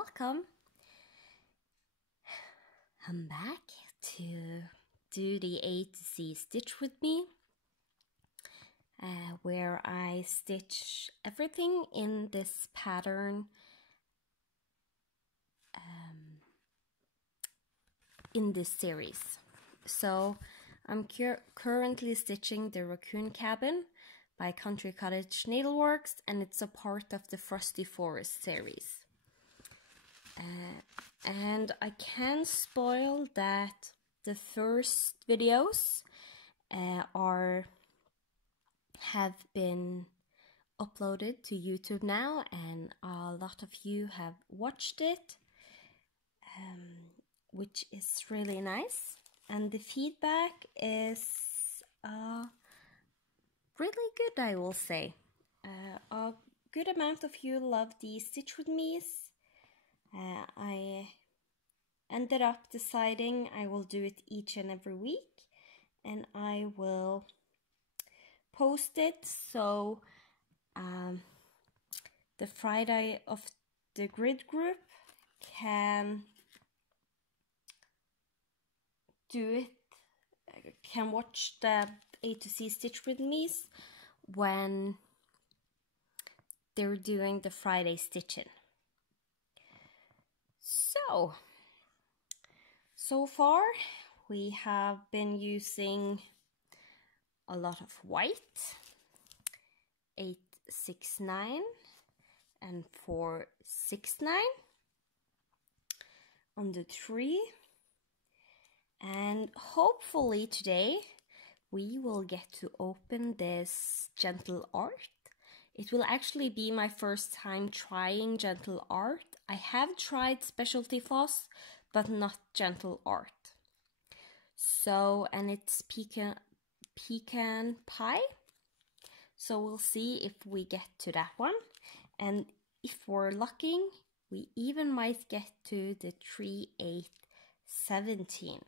welcome. I'm back to do the A to Z stitch with me, where I stitch everything in this pattern in this series. So I'm currently stitching the Raccoon Cabin by Cottage Needleworks, and it's a part of the Frosty Forest series. And I can spoil that the first videos have been uploaded to YouTube now, and a lot of you have watched it, which is really nice. And the feedback is really good, I will say. A good amount of you love the Stitch With Me's. I ended up deciding I will do it each and every week, and I will post it so the Friday of the grid group can do it, can watch the A to Z Stitch With Me's when they're doing the Friday stitching. So far we have been using a lot of white, 869 and 469 on the tree, and hopefully today we will get to open this gentle art. It will actually be my first time trying gentle art. I have tried specialty floss, but not gentle art. So, and it's pecan pie. So we'll see if we get to that one. And if we're lucky, we even might get to the 3817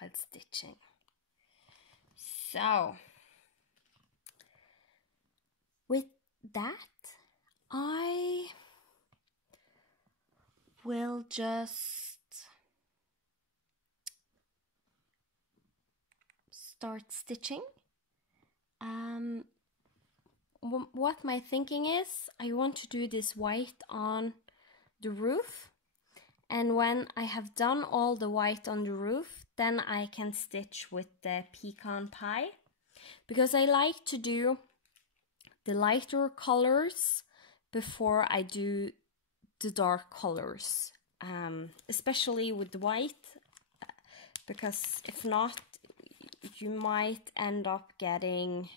while stitching. So, with that, I will just start stitching. What my thinking is, I want to do this white on the roof, and when I have done all the white on the roof, then I can stitch with the pecan pie, because I like to do the lighter colors before I do the dark colors, especially with the white, because if not, you might end up getting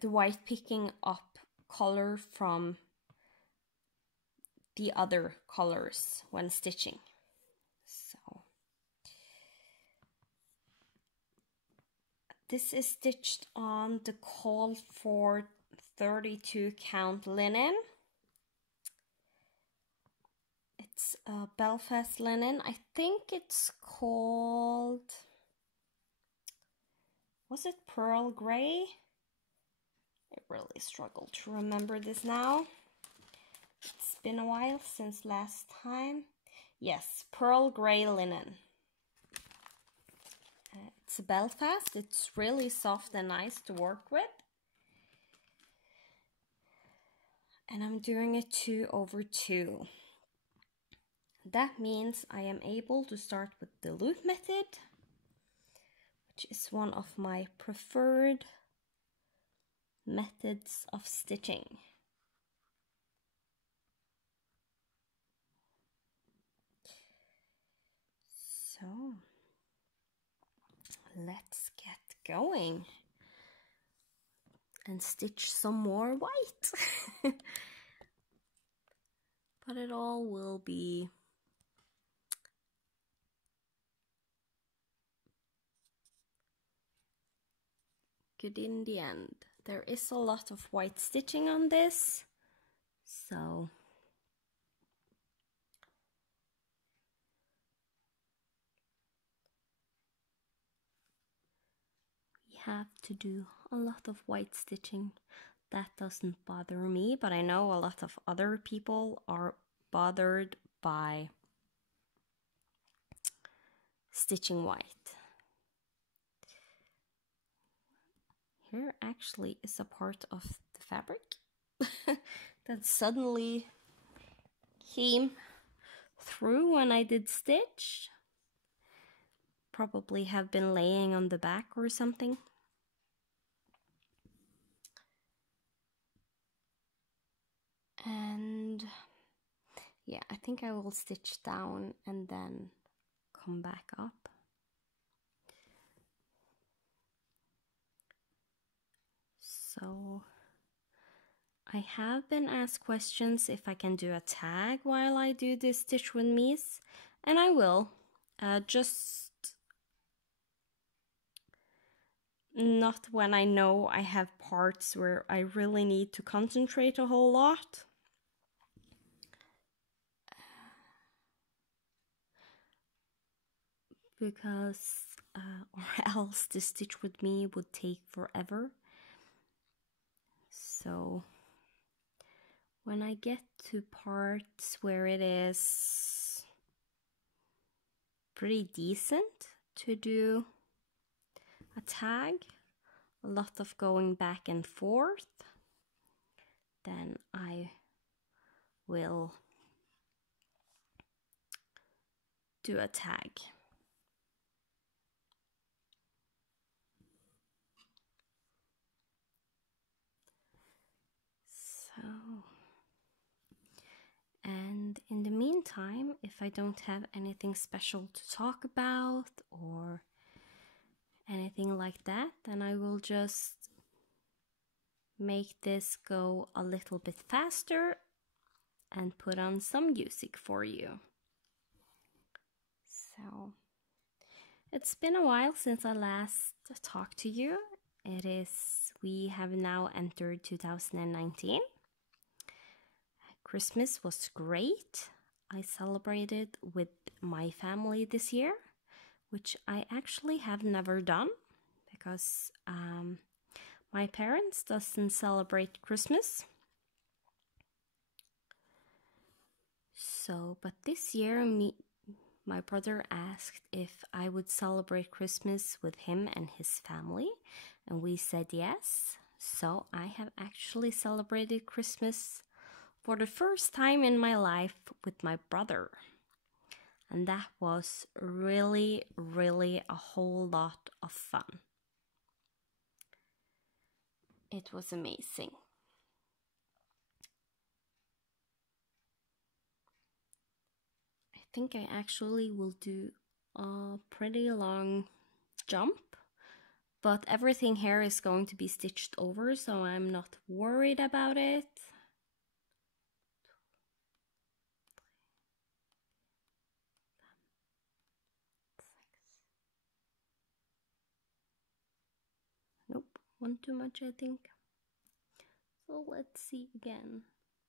the white picking up color from the other colors when stitching. So this is stitched on the call for 32 count linen. It's a Belfast linen. I think it's called, was it Pearl Gray? I really struggle to remember this now. It's been a while since last time. Yes, Pearl Gray linen. It's a Belfast. It's really soft and nice to work with. And I'm doing a 2/2. That means I am able to start with the loop method, which is one of my preferred methods of stitching. So let's get going and stitch some more white. But it all will be good in the end. There is a lot of white stitching on this, so we have to do a lot of white stitching. That doesn't bother me, but I know a lot of other people are bothered by stitching white. Here actually is a part of the fabric that suddenly came through when I did stitch. Probably have been laying on the back or something. And yeah, I think I will stitch down and then come back up. So I have been asked questions if I can do a tag while I do this stitch with me's, and I will. Just not when I know I have parts where I really need to concentrate a whole lot. Because or else the stitch with me would take forever. So when I get to parts where it is pretty decent to do a tag, a lot of going back and forth, then I will do a tag. So, and in the meantime, if I don't have anything special to talk about or anything like that, then I will just make this go a little bit faster and put on some music for you. So, it's been a while since I last talked to you. We have now entered 2019. Christmas was great. I celebrated with my family this year, which I actually have never done because my parents doesn't celebrate Christmas. So, but this year my brother asked if I would celebrate Christmas with him and his family, and we said yes. So I have actually celebrated Christmas for the first time in my life with my brother. And that was really, really a whole lot of fun. It was amazing. I think I actually will do a pretty long jump, but everything here is going to be stitched over, so I'm not worried about it. Nope, one too much, I think. So let's see again.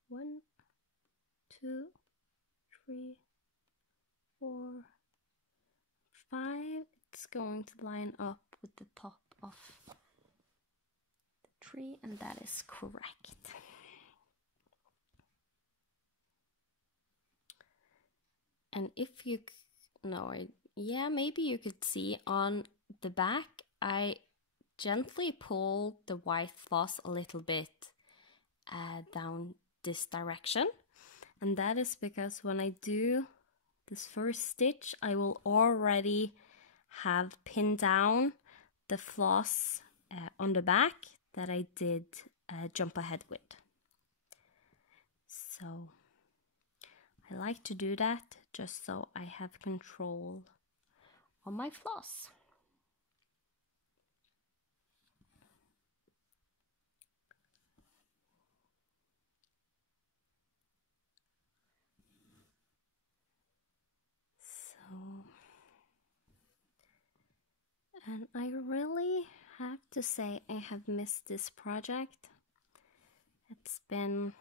1, 2, 3, 4, 5. It's going to line up with the top of the tree, and that is correct. And if you, yeah, maybe you could see on the back, I gently pull the white floss a little bit down this direction. And that is because when I do this first stitch, I will already have pinned down the floss on the back that I did jump ahead with. So I like to do that just so I have control on my floss. And I really have to say I have missed this project. It's been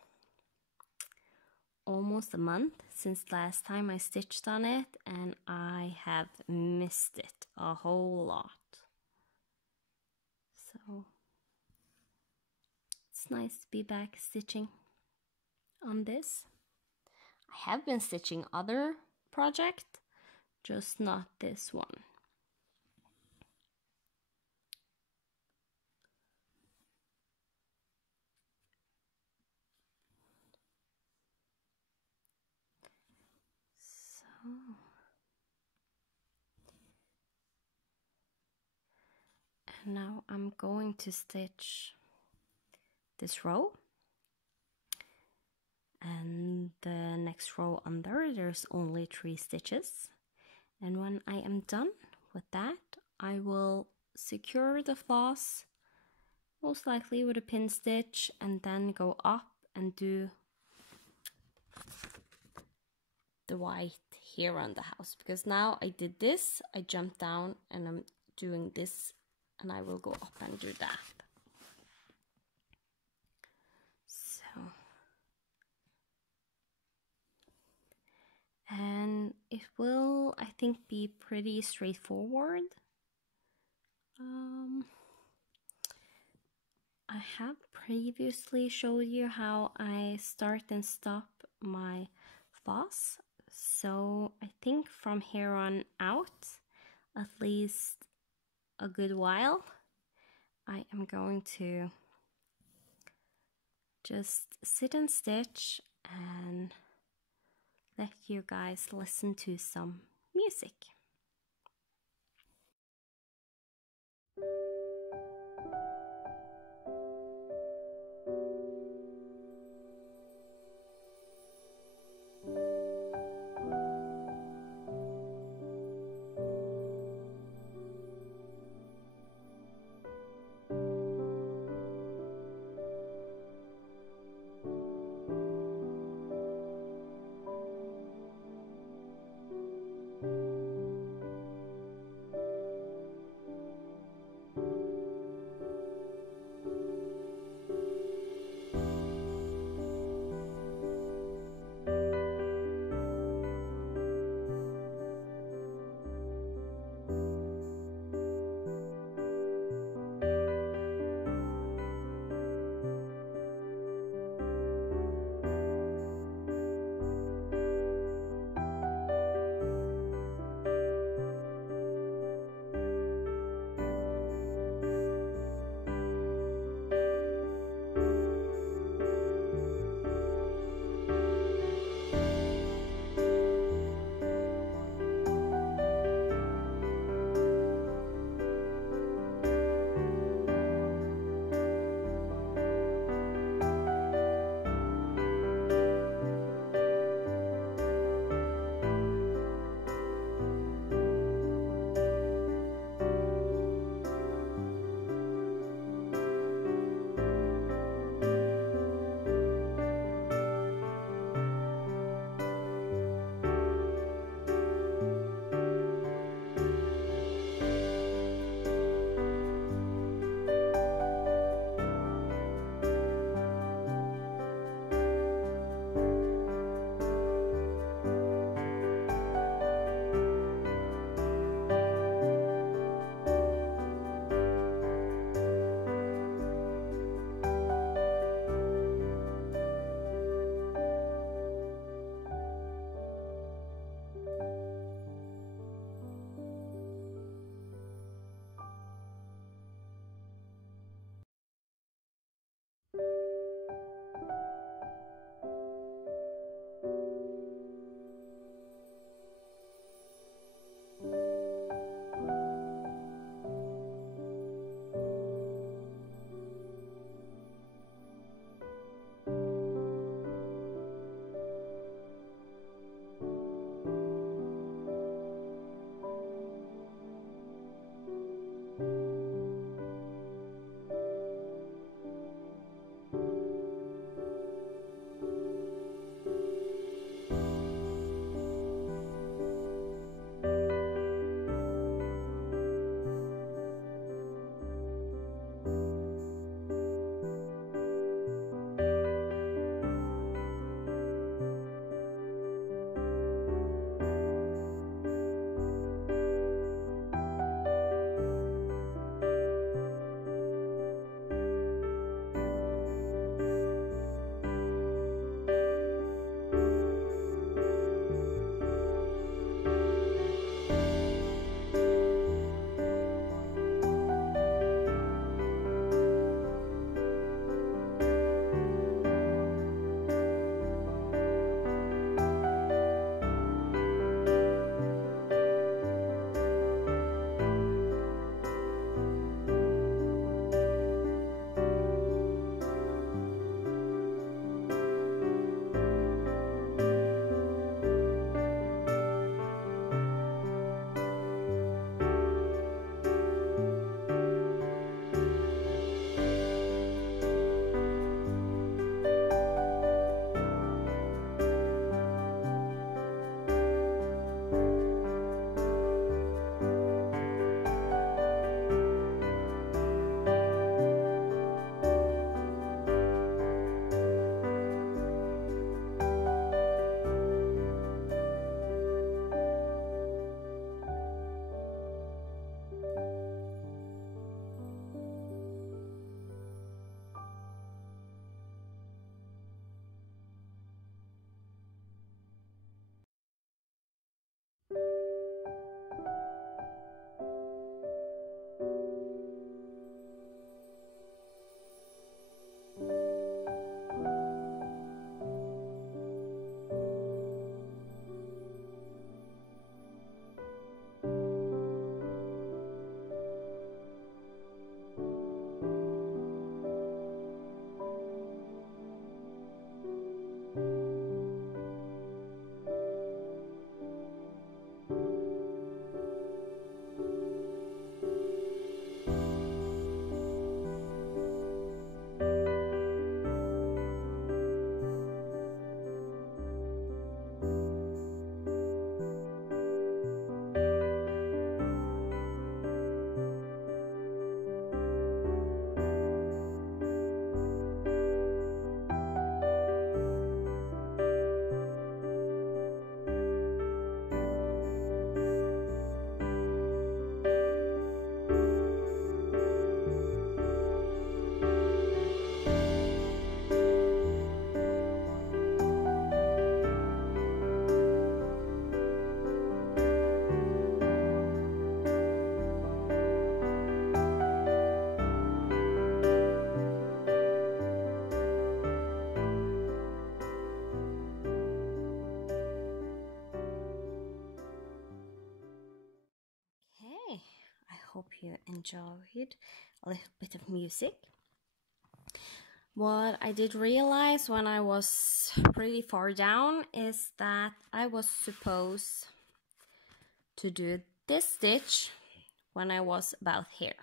almost a month since last time I stitched on it, and I have missed it a whole lot. So it's nice to be back stitching on this. I have been stitching other project, just not this one. So and now I'm going to stitch this row, and the next row under there's only 3 stitches, and when I am done with that I will secure the floss, most likely with a pin stitch, and then go up and do the white here on the house, because now I did this, I jumped down and I'm doing this, and I will go up and do that. So, and it will, I think, be pretty straightforward. I have previously showed you how I start and stop my floss, so I think from here on out, at least a good while, I am going to just sit and stitch and let you guys listen to some music. hope you enjoyed a little bit of music. What I did realize when I was pretty far down is that I was supposed to do this stitch when I was about here,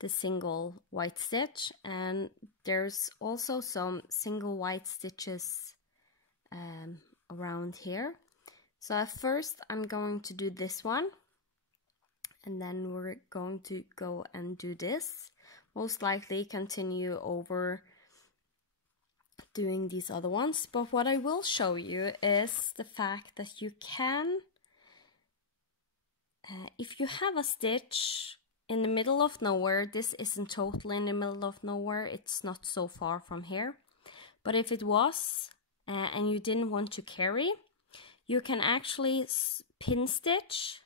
the single white stitch, and there's also some single white stitches around here. So at first I'm going to do this one, and then we're going to go and do this. Most likely continue over doing these other ones, but what I will show you is the fact that you can, if you have a stitch in the middle of nowhere, this isn't totally in the middle of nowhere, it's not so far from here, but if it was and you didn't want to carry, you can actually pin stitch,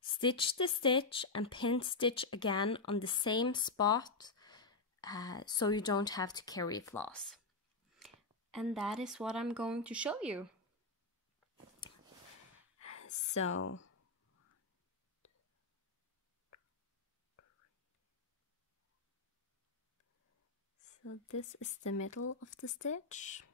stitch the stitch and pin stitch again on the same spot, so you don't have to carry floss. And that is what I'm going to show you. So this is the middle of the stitch.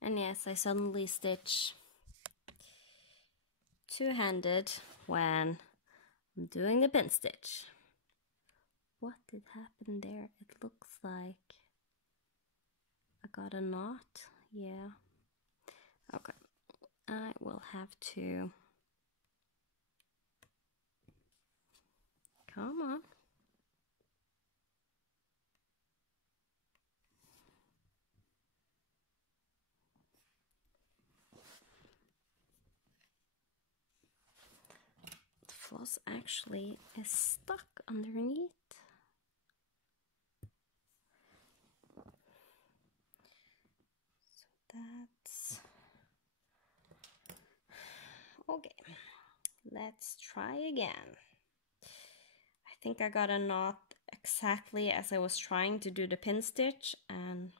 And yes, I suddenly stitch two-handed when I'm doing the pin stitch. What did happen there? It looks like I got a knot. Yeah. Okay. I will have to... Come on. The floss actually is stuck underneath. So that's... Okay. Let's try again. I think I got a knot exactly as I was trying to do the pin stitch, and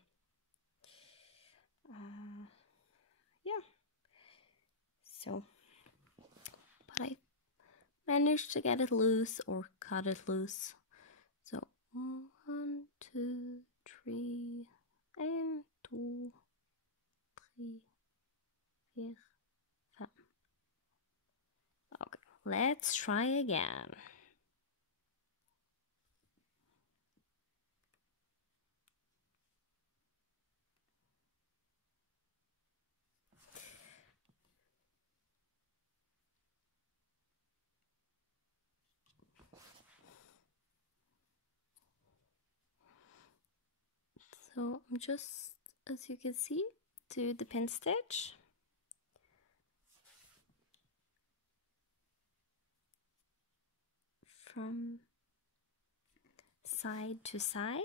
yeah, so, but I managed to get it loose or cut it loose. So 1, 2, 3, and 2, 3, 4, 5. Okay, let's try again. So I'm just, as you can see, do the pin stitch. From side to side.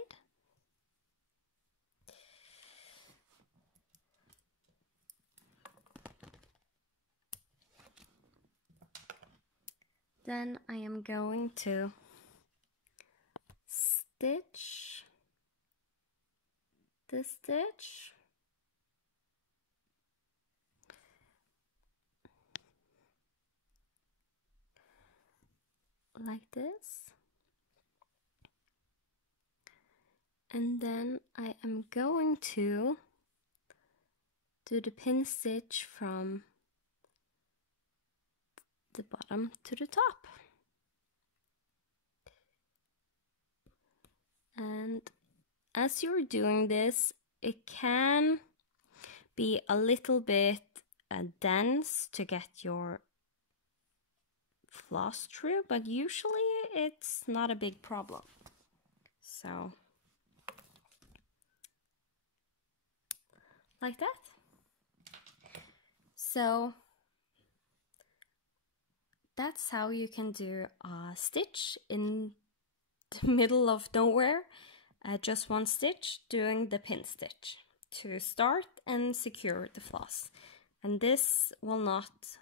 Then I am going to stitch the stitch like this, and then I am going to do the pin stitch from the bottom to the top. And as you're doing this, it can be a little bit dense to get your floss through, but usually it's not a big problem. So, like that. So that's how you can do a stitch in the middle of nowhere, just one stitch, doing the pin stitch to start and secure the floss. And this will not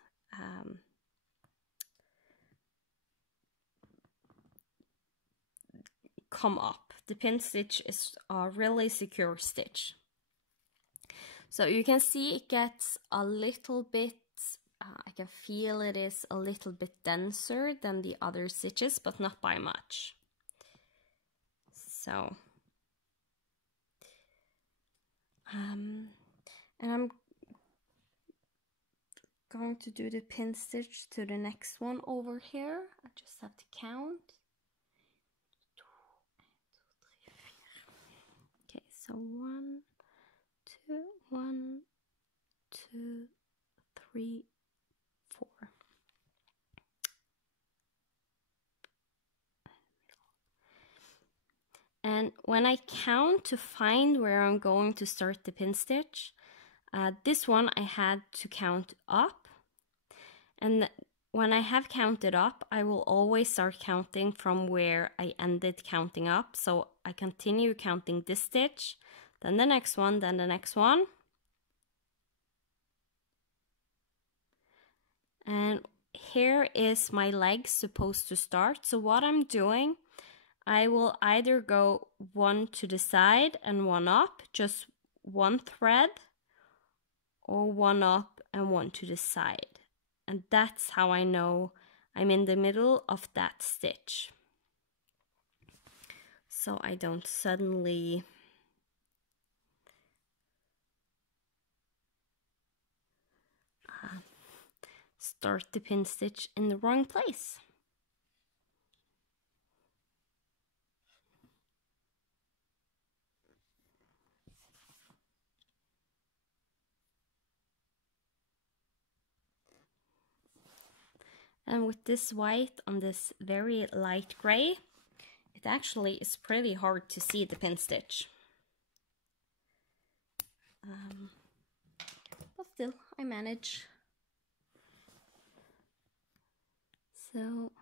come up. The pin stitch is a really secure stitch. So you can see it gets a little bit, I can feel it is a little bit denser than the other stitches, but not by much. So, and I'm going to do the pin stitch to the next one over here. I just have to count. Okay, so 1, 2, 1, 2, 3, 4. And when I count to find where I'm going to start the pin stitch, this one I had to count up. And when I have counted up, I will always start counting from where I ended counting up. So I continue counting this stitch, then the next one, then the next one. And here is my leg supposed to start. So what I'm doing, I will either go one to the side and one up, just one thread, or one up and one to the side. And that's how I know I'm in the middle of that stitch. So I don't suddenly start the pin stitch in the wrong place. And with this white on this very light gray, it actually is pretty hard to see the pin stitch. But still, I manage. So,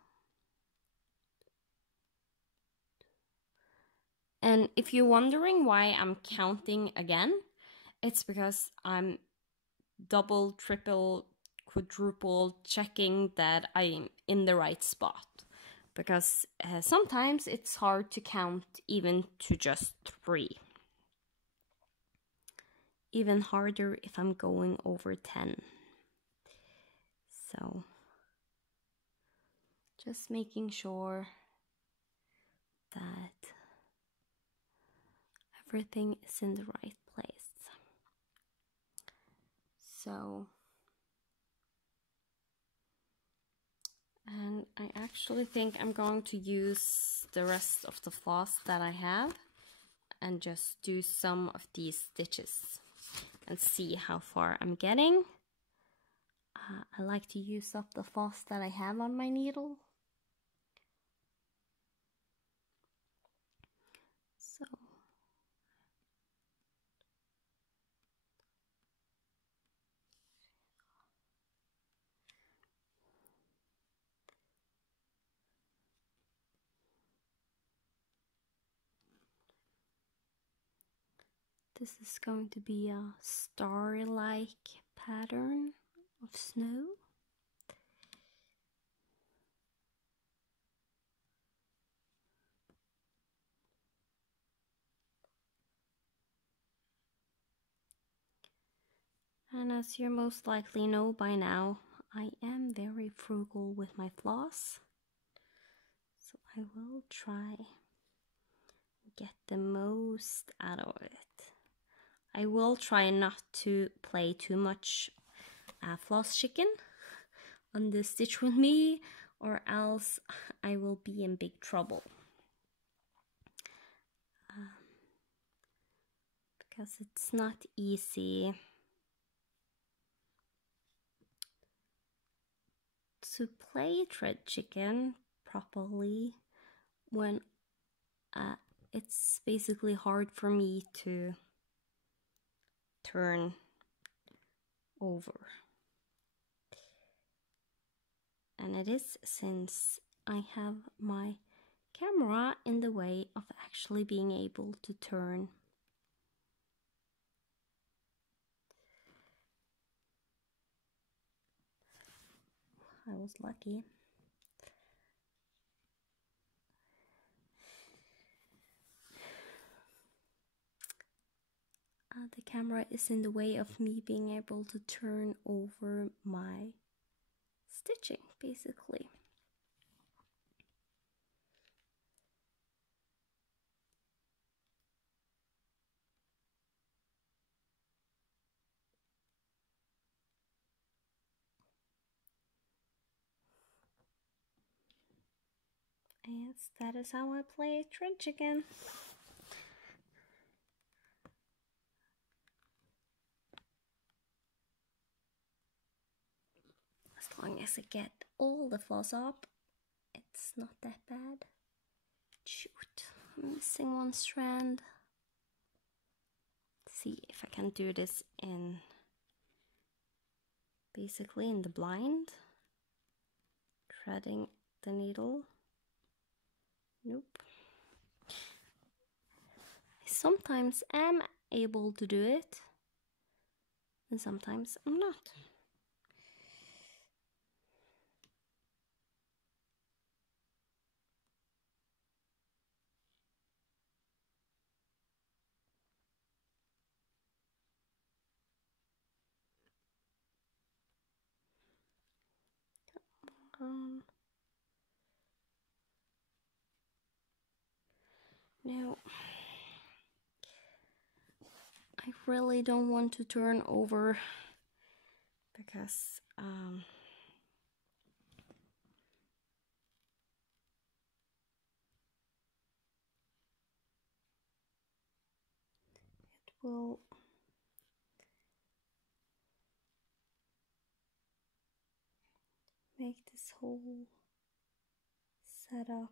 and if you're wondering why I'm counting again, it's because I'm double, triple, quadruple checking that I'm in the right spot. Because sometimes it's hard to count even to just 3. Even harder if I'm going over 10. So, just making sure that everything is in the right place. So, and I actually think I'm going to use the rest of the floss that I have and just do some of these stitches and see how far I'm getting. I like to use up the floss that I have on my needle. So, this is going to be a star-like pattern of snow. And as you most likely know by now, I am very frugal with my floss. So I will try get the most out of it. I will try not to play too much floss chicken on the stitch with me, or else I will be in big trouble. Because it's not easy to play thread chicken properly when it's basically hard for me to turn over. And it is since I have my camera in the way of actually being able to turn. I was lucky. the camera is in the way of me being able to turn over my stitching, basically. Yes, that is how I play thread chicken. As long as I get all the floss up, it's not that bad. Shoot, I'm missing one strand. Let's see if I can do this in, basically in the blind. Threading the needle. Nope. I sometimes am able to do it, and sometimes I'm not. Now, I really don't want to turn over because it will make this whole setup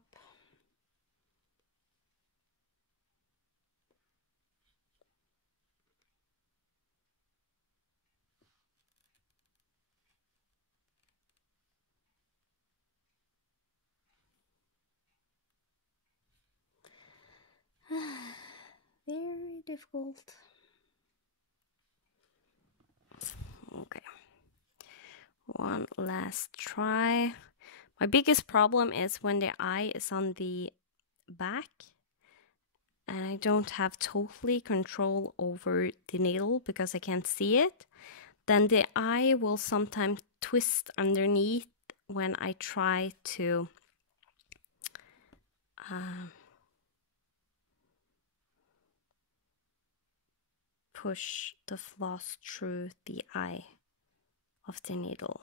very difficult. Okay, one last try. My biggest problem is when the eye is on the back and I don't have totally control over the needle because I can't see it. Then the eye will sometimes twist underneath when I try to push the floss through the eye of the needle.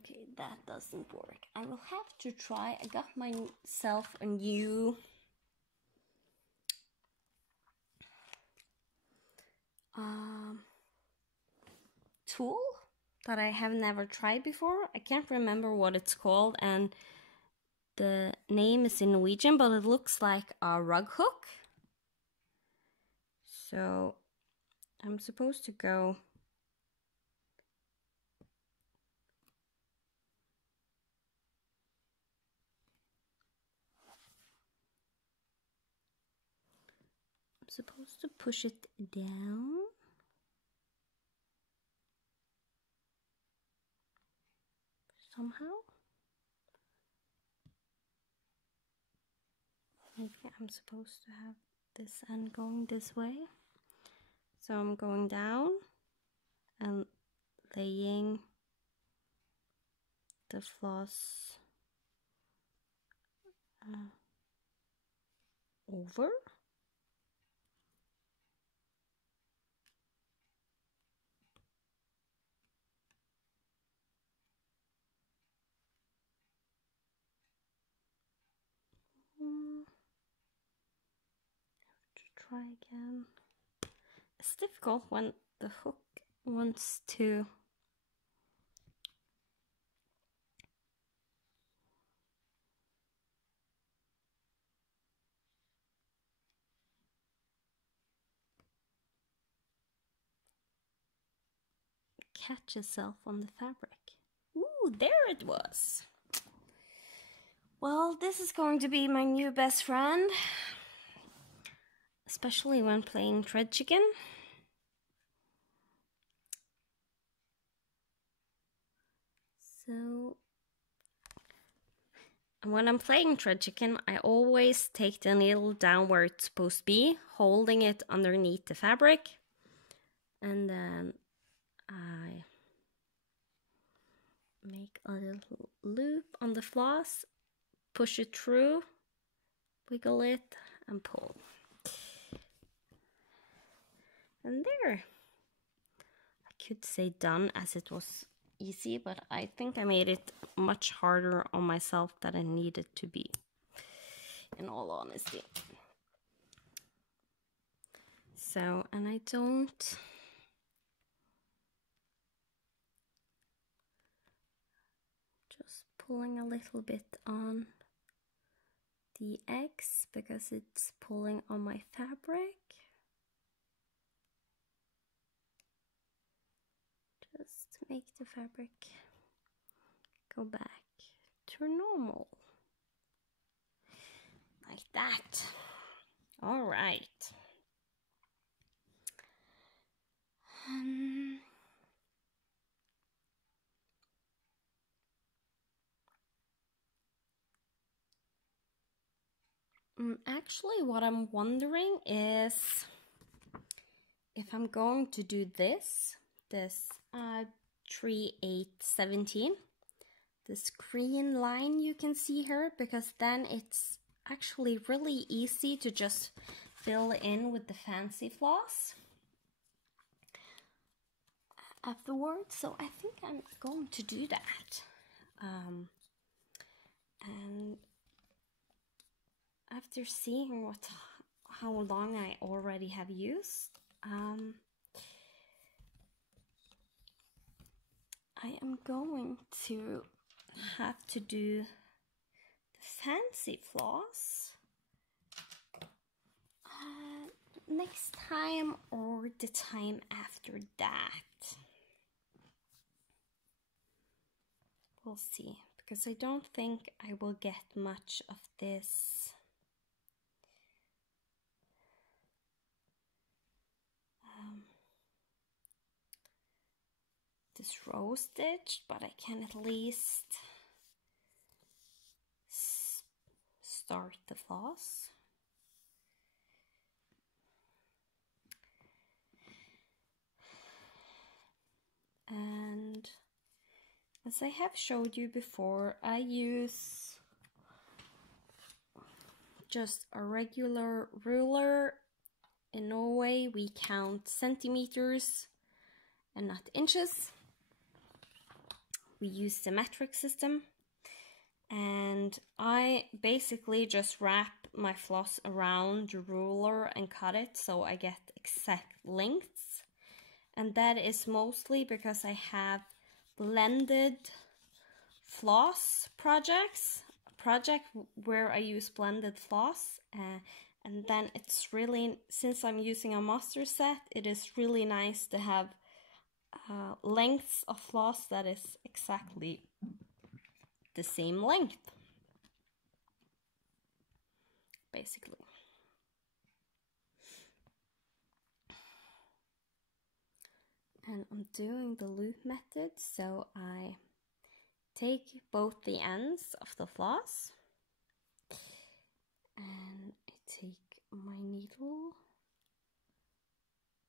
Okay, that doesn't work. I will have to try. I got myself a new tool that I have never tried before. I can't remember what it's called, and the name is in Norwegian, but it looks like a rug hook. So I'm supposed to go push it down. Somehow. Maybe I'm supposed to have this end going this way. So I'm going down and laying the floss over. Have to try again. It's difficult when the hook wants to catch itself on the fabric. Ooh, there it was. Well, this is going to be my new best friend, especially when playing thread chicken. So, when I'm playing thread chicken, I always take the needle down where it's supposed to be, holding it underneath the fabric, and then I make a little loop on the floss, push it through, wiggle it, and pull. And there. I could say done, as it was easy, but I think I made it much harder on myself than it needed to be, in all honesty. So, and I don't just pulling a little bit on the eggs because it's pulling on my fabric. Just make the fabric go back to normal. Like that. All right. Actually, what I'm wondering is if I'm going to do this 3/8/17, this green line you can see here, because then it's actually really easy to just fill in with the fancy floss afterwards. So I think I'm going to do that. And after seeing how long I already have used, I am going to have to do the fancy floss next time or the time after that. We'll see, because I don't think I will get much of this row stitch, but I can at least start the floss. And as I have showed you before, I use just a regular ruler. In Norway, we count centimeters and not inches. We use the metric system, and I basically just wrap my floss around the ruler and cut it so I get exact lengths. And that is mostly because I have blended floss projects, a project where I use blended floss, and then it's really, since I'm using a master set, it is really nice to have lengths of floss that is exactly the same length, basically. And I'm doing the loop method, so I take both the ends of the floss and I take my needle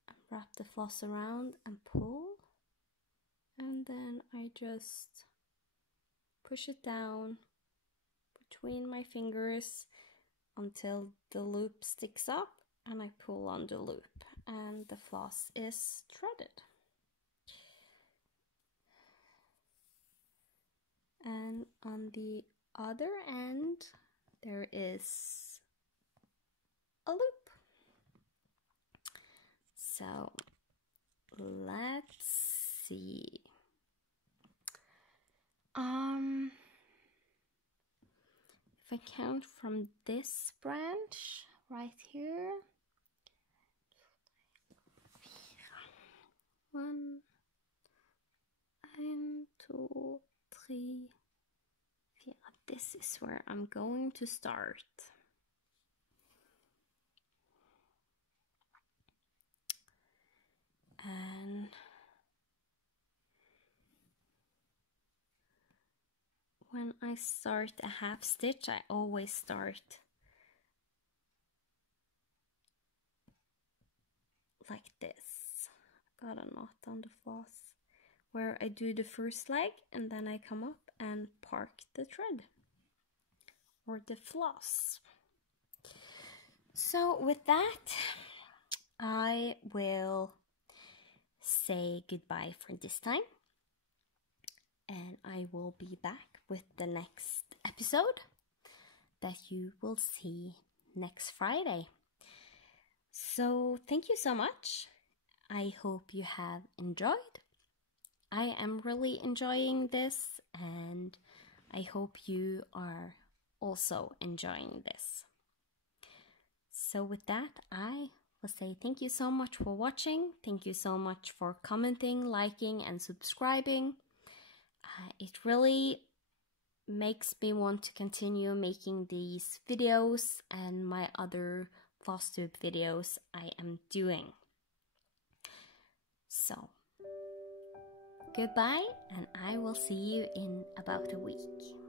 and wrap the floss around and pull, and then I just push it down between my fingers until the loop sticks up, and I pull on the loop and the floss is threaded. And on the other end there is a loop. So let's see. If I count from this branch right here, 1, 2, 3, 4, this is where I'm going to start. And when I start a half stitch, I always start like this. Got a knot on the floss where I do the first leg and then I come up and park the thread or the floss. So with that, I will say goodbye for this time, and I will be back with the next episode that you will see next Friday. So thank you so much. I hope you have enjoyed. I am really enjoying this, and I hope you are also enjoying this. So with that, I will say thank you so much for watching. Thank you so much for commenting, liking, and subscribing. It really makes me want to continue making these videos and my other floss tube videos I am doing. So, goodbye, and I will see you in about a week.